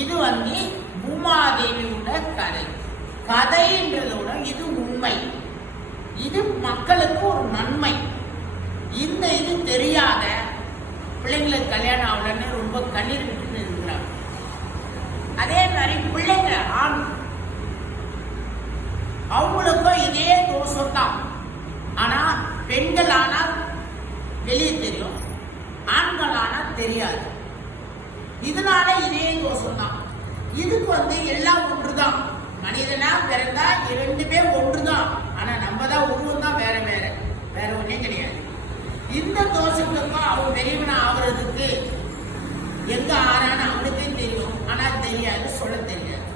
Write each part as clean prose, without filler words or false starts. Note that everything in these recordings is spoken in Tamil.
இது பூமாதேவியோட கதை. கதைன்றதோட இது உண்மை. இது மக்களுக்கு ஒரு நன்மை. இந்த இது தெரியாத பிள்ளைங்களுக்கு கல்யாணம் ஆகலன்னு ரொம்ப கண்ணீர் விட்டு இருக்கிறாங்க. அதே மாதிரி பிள்ளைங்க ஆண் அவங்களுக்கும் இதே தோஷம் தான். ஆனா பெண்கள் ஆனால் வெளியே தெரியும், ஆண்கள் ஆனால் தெரியாது. இதனால இதே தோஷம் தான். இதுக்கு எல்லாம் ஒன்றுதான். மனிதனா பிறந்தா இரண்டுமே ஒன்றுதான். ஆனா நம்ம தான் உருவம் தான் வேற வேற, வேற ஒன்னே கிடையாது. இந்த தோஷத்துக்கும் அவன் வெளிவன ஆகுறதுக்கு எங்க ஆறான்னு அவனுக்கே தெரியும், ஆனா தெரியாது, சொல்ல தெரியாது.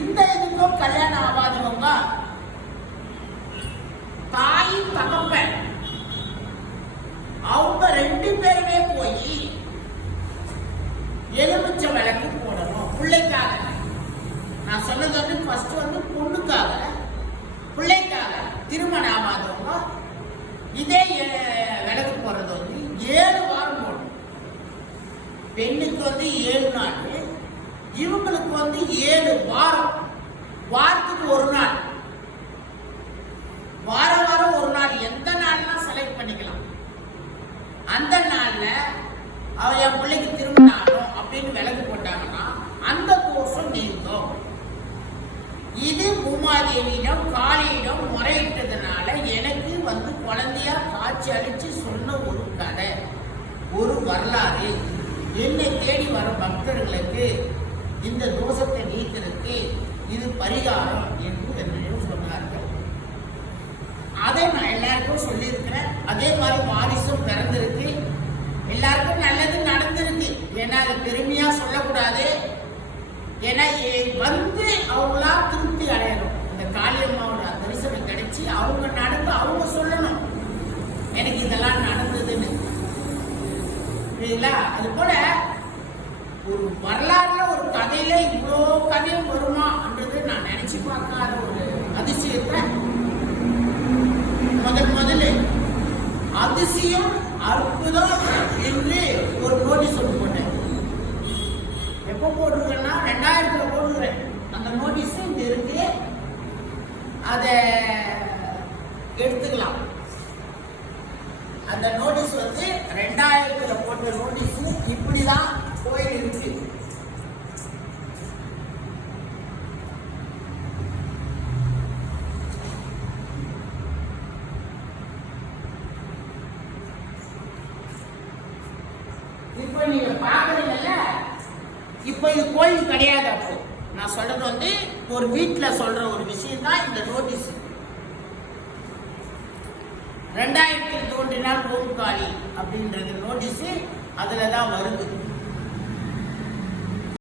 இந்த இதுக்கும் கல்யாணம் ஆகாதவங்க தாய் தகப்பன் அவங்க ரெண்டு பேருமே போய் எலுமிச்சை விளக்கு போடணும் பிள்ளைக்காக. நான் சொன்னது ஃபர்ஸ்ட் பொண்ணுக்காக, பிள்ளைக்காக. திருமணம் ஆகாதவங்க இதே விளக்கு போறது 7 வாரம் போடணும். பெண்ணுக்கு 7 நாள், இவங்களுக்கு 7 வாரம். வாரத்துக்கு ஒரு நாள், வாரம் வாரம் ஒரு நாள், எந்த நாள்னா செலக்ட் பண்ணிக்கலாம். அந்த நாள்ல அவ என் பிள்ளைக்கு திருமணம் ஆகும் அப்படின்னு விளக்கு போட்டாங்கன்னா அந்த கோஷம் நீங்கும். இது பூமாதேவியிடம் காளியிடம் முறையிட்டதுனால எனக்கு குழந்தையா காட்சி அளிச்சு சொன்ன ஒரு கதை, ஒரு வரலாறு. என்னை தேடி வர பக்தர்களுக்கு இந்த தோஷத்தை நீக்கிறதுக்கு இது பரிகாரம் என்று என்னையும் சொன்னார்கள். அதை நான் எல்லாருக்கும் சொல்லியிருக்கிறேன். அதே மாதிரி வாரிசும் பிறந்திருக்கு, எல்லாருக்கும் நல்லது நடந்திருக்கு. ஏன்னா அது பெருமையா சொல்லக்கூடாது. ஏன்னா அவங்களா திருப்தி அடையணும். இந்த காளியம்மாவோட தரிசனம் கிடைச்சி அவங்க நடந்து அவங்க சொல்லணும் எனக்கு இதெல்லாம் நடந்ததுன்னு. அது போல ஒரு வரலாறுல ஒரு கதையில இவ்வளோ கதையும் வருமான்றது நான் நினைச்சு பார்க்காத ஒரு அதிசயத்தை முதல்ல அதிசயம் அற்புதம் என்று ஒரு நோட்டீஸ் போட்டேன். எப்போ போட்டிருக்கேன்னா 2000 போட்டுக்கிறேன். அந்த நோட்டீஸ் இங்க இருக்கு, அதை எடுத்துக்கலாம். அந்த நோட்டீஸ் 2000 போட்ட நோட்டீஸ் இப்படிதான் கோயில் இருக்கு. இப்ப நீங்க பாக்குறீங்கல்ல, இப்ப இது கோயில் கிடையாது. அப்போ நான் சொல்றது ஒரு வீட்டுல சொல்ற ஒரு விஷயம் தான் இந்த நோட்டீஸ். 2000 தோன்றினால் ஓம் காளி அப்படின்றது நோட்டீஸ் அதுலதான் வருது.